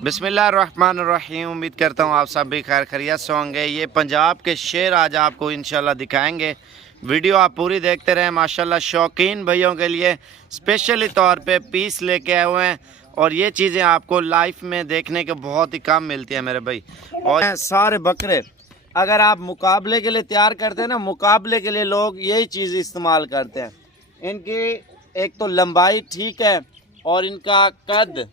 बिस्मिल्लाहिर्रहमानिर्रहीम। उम्मीद करता हूँ आप सब भी खैर खैरियत से होंगे। ये पंजाब के शेर आज आपको इंशाल्लाह दिखाएंगे। वीडियो आप पूरी देखते रहें। माशाल्लाह शौकीन भाइयों के लिए स्पेशली तौर पे पीस लेके आए हुए हैं और ये चीज़ें आपको लाइफ में देखने के बहुत ही कम मिलती हैं मेरे भाई। और सारे बकरे अगर आप मुकाबले के लिए तैयार करते हैं ना, मुकाबले के लिए लोग यही चीज़ इस्तेमाल करते हैं। इनकी एक तो लंबाई ठीक है और इनका कद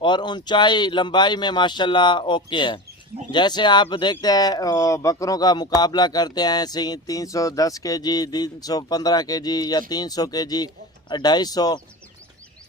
और ऊंचाई लंबाई में माशाल्लाह ओके है। जैसे आप देखते हैं बकरों का मुकाबला करते हैं ऐसे ही 310 केजी, 315 केजी या 300 केजी, 250,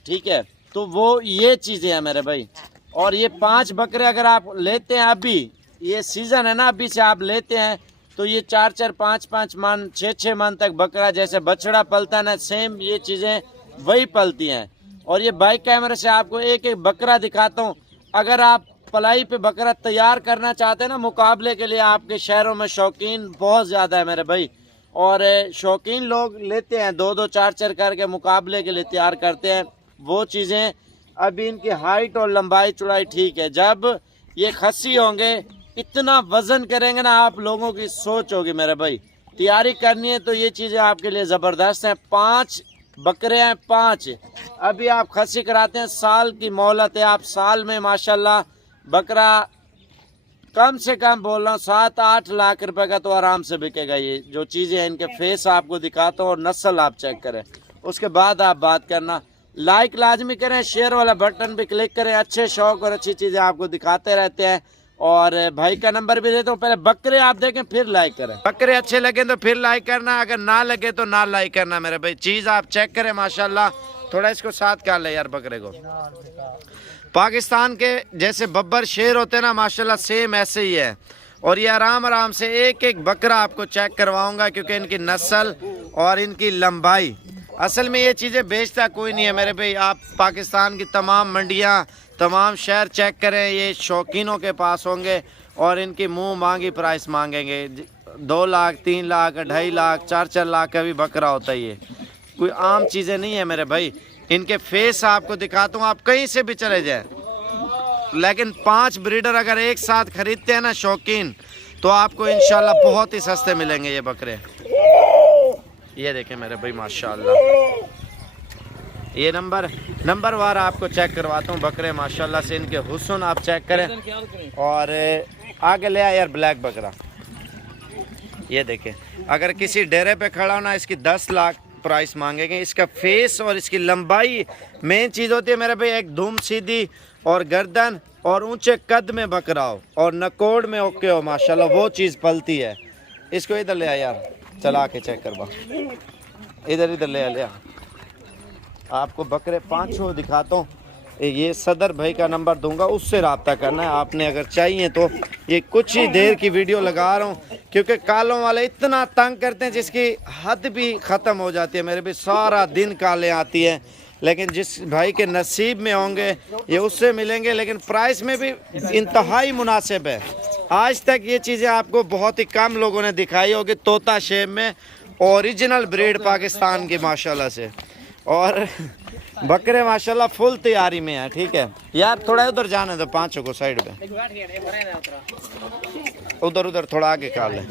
ठीक है। तो वो ये चीज़ें हैं मेरे भाई। और ये 5 बकरे अगर आप लेते हैं, अभी ये सीज़न है ना, अभी से आप लेते हैं तो ये 4-4, 5-5 मन, 6-6 मन तक बकरा जैसे बछड़ा पलता है ना, सेम ये चीज़ें वही पलती हैं। और ये बाइक कैमरे से आपको एक एक बकरा दिखाता हूँ। अगर आप पलाई पे बकरा तैयार करना चाहते हैं ना मुकाबले के लिए, आपके शहरों में शौकीन बहुत ज़्यादा है मेरे भाई। और शौकीन लोग लेते हैं 2-2, 4-4 करके मुकाबले के लिए तैयार करते हैं वो चीज़ें। अभी इनकी हाइट और लंबाई चौड़ाई ठीक है। जब ये खस्सी होंगे इतना वज़न करेंगे ना, आप लोगों की सोच होगी मेरे भाई। तैयारी करनी है तो ये चीज़ें आपके लिए ज़बरदस्त हैं। 5 बकरे हैं, 5 अभी आप खस्सी कराते हैं। साल की मोहलत है, आप साल में माशाल्लाह बकरा कम से कम बोल रहा हूँ 7-8 लाख रुपए का तो आराम से बिकेगा। ये जो चीज़ें हैं इनके फेस आपको दिखाता हूँ और नस्ल आप चेक करें, उसके बाद आप बात करना। लाइक लाजमी करें, शेयर वाला बटन भी क्लिक करें। अच्छे शौक और अच्छी चीज़ें आपको दिखाते रहते हैं। और भाई का नंबर भी देता हूँ। पहले बकरे आप देखें फिर लाइक करें। बकरे अच्छे लगे तो फिर लाइक करना, अगर ना लगे तो ना लाइक करना मेरे भाई। चीज़ आप चेक करें माशाल्लाह। थोड़ा इसको साथ क्या ले यार बकरे को। पाकिस्तान के जैसे बब्बर शेर होते हैं ना, माशाल्लाह सेम ऐसे ही है। और ये आराम आराम से एक एक बकरा आपको चेक करवाऊंगा क्योंकि इनकी नस्ल और इनकी लंबाई, असल में ये चीज़ें बेचता कोई नहीं है मेरे भाई। आप पाकिस्तान की तमाम मंडियाँ, तमाम शहर चेक करें, ये शौकीनों के पास होंगे और इनकी मुंह मांगी प्राइस मांगेंगे। 2 लाख, 3 लाख, 2.5 लाख, 4-4 लाख का भी बकरा होता है। ये कोई आम चीज़ें नहीं है मेरे भाई। इनके फेस आपको दिखाता हूँ, आप कहीं से भी चले जाएं। लेकिन 5 ब्रीडर अगर एक साथ खरीदते हैं ना शौकीन, तो आपको इंशाल्लाह बहुत ही सस्ते मिलेंगे ये बकरे। ये देखें मेरे भाई माशाल्लाह। ये नंबर वार आपको चेक करवाता हूँ बकरे माशाल्लाह से। इनके हुस्न आप चेक करें। और आगे ले आए यार ब्लैक बकरा। ये देखें, अगर किसी डेरे पे खड़ा हो ना, इसकी 10 लाख प्राइस मांगेंगे। इसका फेस और इसकी लंबाई मेन चीज़ होती है मेरे भाई। एक धूम सीधी और गर्दन और ऊंचे कद में बकरा हो और नकोड़ में ओके हो माशाल्लाह, वो चीज़ पलती है। इसको इधर ले आ यार, चला के चेक करवा। इधर ले आ। आपको बकरे 5 दिखाता हूँ। ये सदर भाई का नंबर दूंगा, उससे रब्ता करना है आपने अगर चाहिए तो। ये कुछ ही देर की वीडियो लगा रहा हूँ क्योंकि कालों वाले इतना तंग करते हैं जिसकी हद भी ख़त्म हो जाती है मेरे भी। सारा दिन कालें आती हैं, लेकिन जिस भाई के नसीब में होंगे ये उससे मिलेंगे। लेकिन प्राइस में भी इंतहाई मुनासिब है। आज तक ये चीज़ें आपको बहुत ही कम लोगों ने दिखाई होगी। तोता शेप में ओरिजिनल ब्रीड पाकिस्तान की माशाल्लाह से। और बकरे माशाल्लाह फुल तैयारी में है, ठीक है यार। थोड़ा उधर जाने दो 5 को साइड पे, उधर थोड़ा आगे कर ले।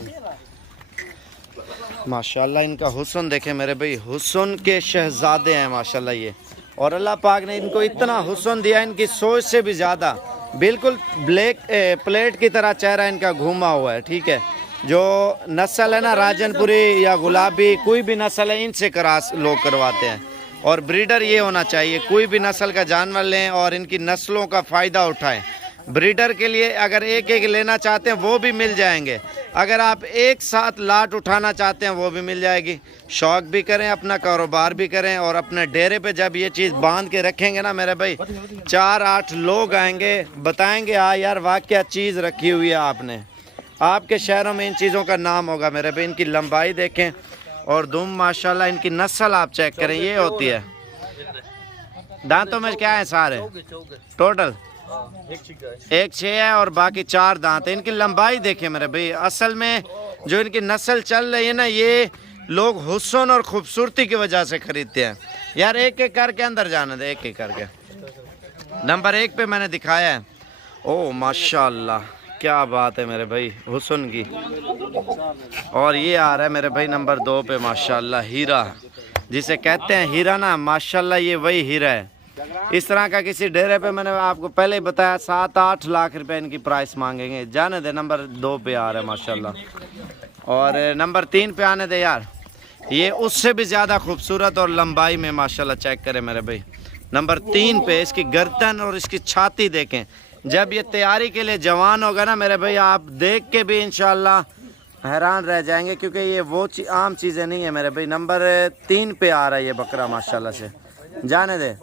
माशाल्लाह इनका हुस्न देखें मेरे भाई, हुस्न के शहजादे हैं माशाल्लाह ये। और अल्लाह पाक ने इनको इतना हुस्न दिया, इनकी सोच से भी ज़्यादा। बिल्कुल ब्लैक प्लेट की तरह चेहरा इनका घूमा हुआ है, ठीक है। जो नस्ल है ना राजनपुरी या गुलाबी, कोई भी नस्ल है, इनसे क्रॉस लोग करवाते हैं। और ब्रीडर ये होना चाहिए, कोई भी नस्ल का जानवर लें और इनकी नस्लों का फ़ायदा उठाएं। ब्रीडर के लिए अगर एक एक लेना चाहते हैं वो भी मिल जाएंगे। अगर आप एक साथ लाट उठाना चाहते हैं वो भी मिल जाएगी। शौक भी करें, अपना कारोबार भी करें। और अपने डेरे पे जब ये चीज़ बांध के रखेंगे ना मेरे भाई, 4-8 लोग आएंगे, बताएंगे हाँ यार वाकया चीज़ रखी हुई है आपने। आपके शहरों में इन चीज़ों का नाम होगा मेरे भाई। इनकी लंबाई देखें और दुम माशाल्लाह। इनकी नस्ल आप चेक करें, ये होती है। दांतों में क्या है सारे टोटल? एक 6 है और बाकी 4 दांत है। इनकी लंबाई देखें मेरे भाई। असल में जो इनकी नस्ल चल रही है ना, ये लोग हुस्न और खूबसूरती की वजह से खरीदते हैं यार। एक एक करके अंदर जाने दे, एक एक करके। नंबर 1 पे मैंने दिखाया है। ओ माशाल्लाह, क्या बात है मेरे भाई हुस्न की। और ये आ रहा है मेरे भाई नंबर 2 पे माशाल्लाह हीरा, जिसे कहते हैं हीरा ना, माशाल्लाह ये वही हीरा है। इस तरह का किसी डेरे पे मैंने आपको पहले ही बताया 7-8 लाख रुपए इनकी प्राइस मांगेंगे। जाने दे, नंबर 2 पे आ रहा है माशाल्लाह। और नंबर 3 पे आने दे यार, ये उससे भी ज़्यादा खूबसूरत और लंबाई में माशाल्लाह चेक करें मेरे भाई। नंबर 3 पे इसकी गर्दन और इसकी छाती देखें। जब ये तैयारी के लिए जवान होगा ना मेरे भाई, आप देख के भी इंशाल्लाह हैरान रह जाएंगे, क्योंकि ये वो आम चीज़ें नहीं है मेरे भाई। नंबर 3 पे आ रहा है ये बकरा माशाल्लाह से। जाने दे,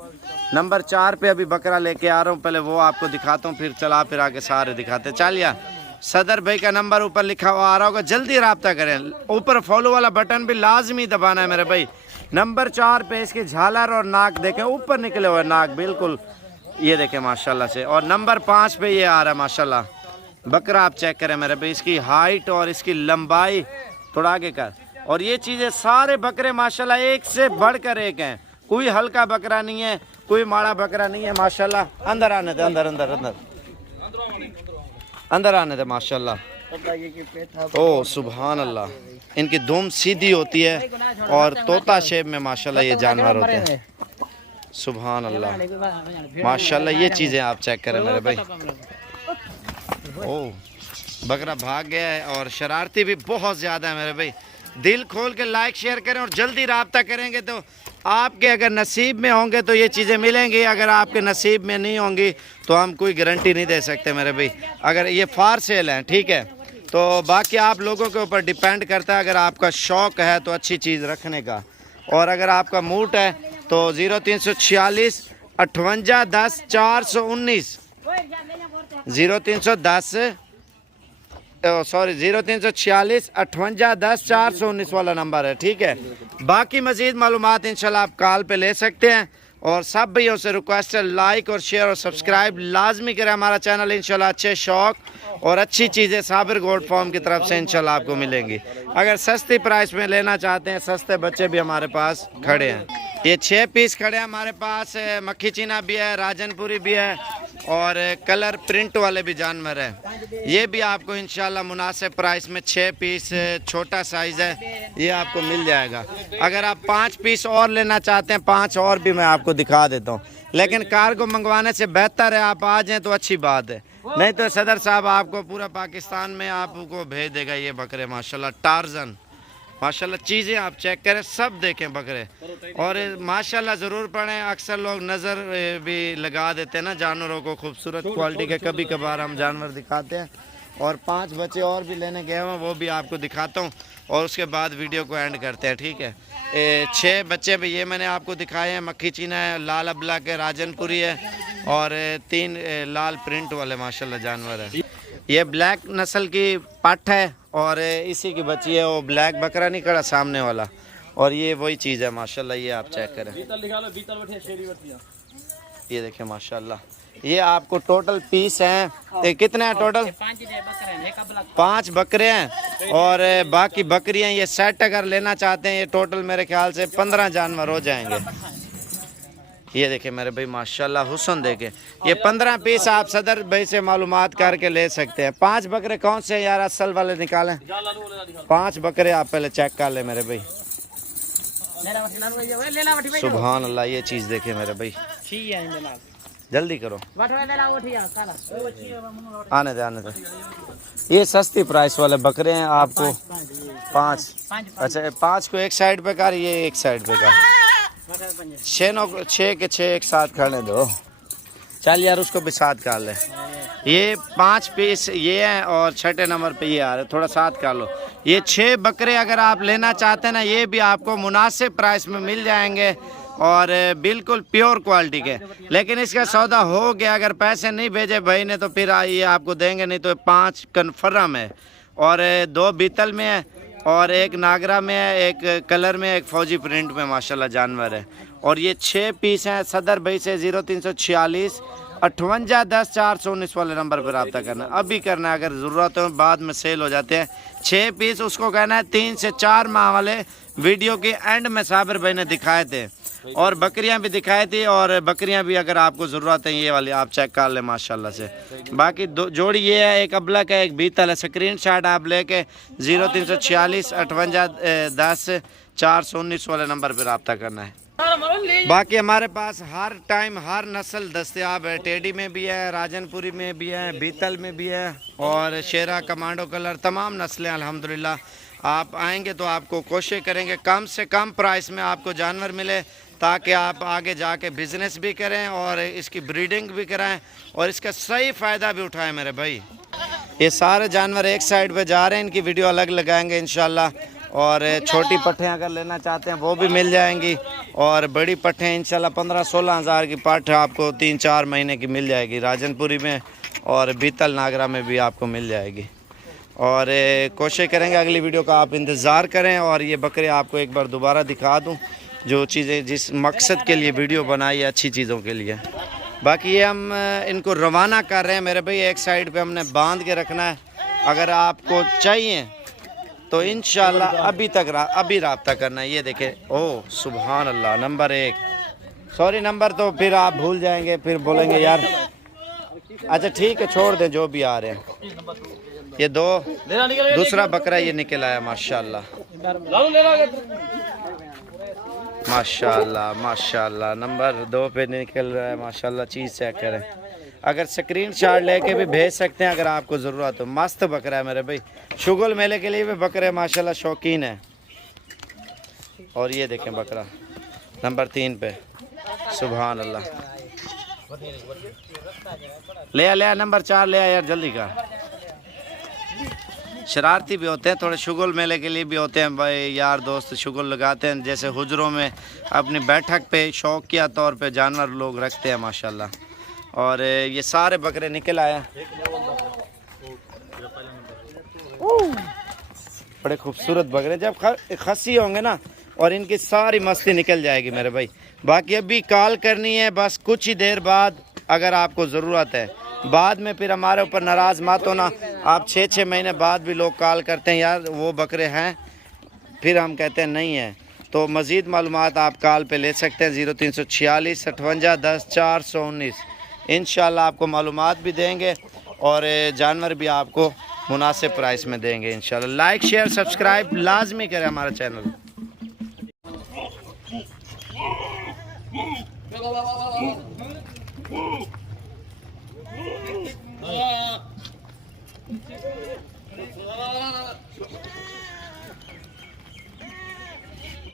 नंबर 4 पे अभी बकरा लेके आ रहा हूँ, पहले वो आपको दिखाता हूँ, फिर चला फिर आके सारे दिखाते। चल यार, सदर भाई का नंबर ऊपर लिखा हुआ आ रहा होगा, जल्दी रब्ता करें। ऊपर फॉलो वाला बटन भी लाजमी दबाना है मेरे भाई। नंबर 4 पे इसकी झालर और नाक देखें, ऊपर निकले हुए नाक बिल्कुल, ये देखें माशाल्लाह से। और नंबर 5 पे ये आ रहा है माशाल्लाह बकरा, आप चेक करें मेरे भाई, इसकी हाइट और इसकी लंबाई थोड़ा आगे कर। और ये चीज़ें सारे बकरे माशाल्लाह एक से बढ़कर एक हैं, कोई हल्का बकरा नहीं है, कोई माड़ा बकरा नहीं है माशाल्लाह। अंदर आने दे, अंदर अंदर अंदर अंदर आने दे माशाल्लाह। ओ सुभान अल्लाह, इनकी दुम सीधी होती है और तोता शेप में माशाल्लाह ये जानवर होते हैं। सुभान अल्लाह माशाल्लाह, ये चीज़ें आप चेक करें मेरे भाई। ओ बकरा भाग गया है और शरारती भी बहुत ज़्यादा है मेरे भाई। दिल खोल के लाइक शेयर करें और जल्दी रब्ता करेंगे तो आपके अगर नसीब में होंगे तो ये चीज़ें मिलेंगी, अगर आपके नसीब में नहीं होंगी तो हम कोई गारंटी नहीं दे सकते मेरे भाई। अगर ये फार सेल हैं ठीक है, तो बाकी आप लोगों के ऊपर डिपेंड करता है। अगर आपका शौक़ है तो अच्छी चीज़ रखने का, और अगर आपका मूड है तो 0346 58 10 419 0346 58 10 419 वाला नंबर है, ठीक है। बाकी मज़ीद मालूमात इंशाल्लाह आप कॉल पे ले सकते हैं। और सब भैया से रिक्वेस्ट है, लाइक और शेयर और सब्सक्राइब लाजमी करें हमारा चैनल। इंशाल्लाह अच्छे शौक़ और अच्छी चीज़ें साबिर गोल्ड फार्म की तरफ से इंशाल्लाह आपको मिलेंगी। अगर सस्ती प्राइस में लेना चाहते हैं, सस्ते बच्चे भी हमारे पास खड़े हैं। ये 6 पीस खड़े हैं हमारे पास, मक्खी चीना भी है, राजनपुरी भी है और कलर प्रिंट वाले भी जानवर हैं। ये भी आपको इंशाल्लाह मुनासिब प्राइस में 6 पीस, छोटा साइज़ है, ये आपको मिल जाएगा। अगर आप 5 पीस और लेना चाहते हैं, 5 और भी मैं आपको दिखा देता हूँ, लेकिन कार्गो मंगवाने से बेहतर है आप आ जाएँ तो अच्छी बात है, नहीं तो सदर साहब आपको पूरा पाकिस्तान में आपको भेज देगा ये बकरे माशाल्लाह। टार्जन माशाल्लाह, चीज़ें आप चेक करें, सब देखें बकरे। और माशाल्लाह ज़रूर पढ़ें, अक्सर लोग नज़र भी लगा देते हैं ना जानवरों को, खूबसूरत क्वालिटी के कभी कभार हम जानवर दिखाते हैं। और 5 बच्चे और भी लेने गए हैं, वो भी आपको दिखाता हूँ और उसके बाद वीडियो को एंड करते हैं, ठीक है। 6 बच्चे भी ये मैंने आपको दिखाए हैं, मक्खी चीना है, लाल अबला के राजनपुरी है और 3 लाल प्रिंट वाले माशाल्लाह जानवर है। ये ब्लैक नस्ल की पट है और इसी की बच्ची है, वो ब्लैक बकरा नहीं खड़ा सामने वाला, और ये वही चीज़ है माशाल्लाह। ये आप चेक करें, ये देखें माशाल्लाह। ये आपको टोटल पीस हैं, कितने हैं टोटल? 5 बकरे हैं और बाकी बकरियां ये सेट अगर लेना चाहते हैं, ये टोटल मेरे ख्याल से 15 जानवर हो जाएंगे। ये देखें मेरे भाई माशाल्लाह हुस्न देखें। ये 15 पीस आप सदर भाई से मालूमात करके ले सकते हैं। 5 बकरे कौन से यार असल वाले निकालें? 5 बकरे आप पहले चेक कर ले मेरे भाई। सुभान अल्लाह, ये चीज़ देखें मेरे भाई, जल्दी करो, आने दे। ये सस्ती प्राइस वाले बकरे हैं आपको 5। अच्छा 5 को एक साइड पे कर, ये एक साइड पे कर, 6 के 6 एक साथ खड़े दो। चल यार उसको भी साथ कर ले। ये 5 पीस ये हैं और 6ठे नंबर पे ये आ रहे, थोड़ा साथ कर लो। ये 6 बकरे अगर आप लेना चाहते हैं ना, ये भी आपको मुनासिब प्राइस में मिल जाएंगे और बिल्कुल प्योर क्वालिटी के। लेकिन इसका सौदा हो गया, अगर पैसे नहीं भेजे भाई ने तो फिर ये आपको देंगे नहीं। तो 5 कन्फर्म है और 2 बीतल में है और 1 नागरा में है, 1 कलर में, 1 फौजी प्रिंट में माशाल्लाह जानवर है। और ये 6 पीस हैं सदर भाई से। 0346 58 10 419 वाले नंबर पर रब्ता करना, अभी करना है, अगर ज़रूरत हो बाद में सेल हो जाते हैं। 6 पीस उसको कहना है 3 से 4 माह वाले, वीडियो के एंड में साबिर भाई ने दिखाए थे। और बकरियां भी दिखाई थी, और बकरियां भी अगर आपको ज़रूरत है ये वाली आप चेक कर लें माशाल्लाह से। बाकी दो जोड़ी ये है, एक अबलक है एक बीतल है। स्क्रीन शॉट आप लेके 0346 58 10 419 वाले नंबर पर रब्ता करना है। बाकी हमारे पास हर टाइम हर नस्ल दस्तयाब है। टेडी में भी है, राजनपुरी में भी है, बीतल में भी है, और शेरा कमांडो कलर तमाम नस्लें अल्हम्दुलिल्लाह। आप आएंगे तो आपको कोशिश करेंगे कम से कम प्राइस में आपको जानवर मिले, ताकि आप आगे जाके बिज़नेस भी करें और इसकी ब्रीडिंग भी कराएं और इसका सही फ़ायदा भी उठाएं मेरे भाई। ये सारे जानवर एक साइड पे जा रहे हैं, इनकी वीडियो अलग लगाएंगे इंशाल्लाह। और छोटी पट्ठें अगर लेना चाहते हैं वो भी मिल जाएंगी, और बड़ी पट्ठें इंशाल्लाह 15-16 हज़ार की पट्ठ आपको 3-4 महीने की मिल जाएगी राजनपुरी में, और बीतल नागरा में भी आपको मिल जाएगी। और कोशिश करेंगे अगली वीडियो का आप इंतज़ार करें। और ये बकरे आपको एक बार दोबारा दिखा दूँ, जो चीज़ें जिस मकसद के लिए वीडियो बनाई है, अच्छी चीज़ों के लिए। बाकी ये हम इनको रवाना कर रहे हैं मेरे भाई, एक साइड पे हमने बांध के रखना है। अगर आपको चाहिए तो इंशाल्लाह अभी रब्ता करना है। ये देखें, ओह सुभान अल्लाह, नंबर 1। सॉरी नंबर तो फिर आप भूल जाएंगे, फिर बोलेंगे यार। अच्छा ठीक है, छोड़ दें जो भी आ रहे हैं। ये दूसरा बकरा ये निकल आया माशाल्लाह माशाल्लाह माशाल्लाह, नंबर 2 पे निकल रहा है माशाल्लाह। चीज़ चेक करें, अगर स्क्रीन शॉट लेके भी भेज सकते हैं अगर आपको ज़रूरत हो। मस्त बकरा है मेरे भाई, शुगल मेले के लिए भी बकरे माशाल्लाह शौकीन है। और ये देखें बकरा नंबर 3 पे, सुभान अल्लाह। ले आ नंबर 4 ले आ यार, जल्दी का। शरारती भी होते हैं थोड़े, शुगल मेले के लिए भी होते हैं भाई, यार दोस्त शुगल लगाते हैं। जैसे हुजरों में अपनी बैठक पे शौकिया तौर पे जानवर लोग रखते हैं माशाल्लाह। और ये सारे बकरे निकल आए, बड़े खूबसूरत बकरे। जब खसी होंगे ना, और इनकी सारी मस्ती निकल जाएगी मेरे भाई। बाकी अभी कॉल करनी है बस कुछ ही देर बाद, अगर आपको ज़रूरत है। बाद में फिर हमारे ऊपर नाराज़ मत होना। आप 6-6 महीने बाद भी लोग कॉल करते हैं यार वो बकरे हैं, फिर हम कहते हैं नहीं है। तो मज़ीद मालूमात आप कॉल पे ले सकते हैं 0346 58 10 419। इंशाल्लाह आपको मालूमात भी देंगे और जानवर भी आपको मुनासिब प्राइस में देंगे इंशाल्लाह। लाइक शेयर सब्सक्राइब लाजमी करें हमारा चैनल।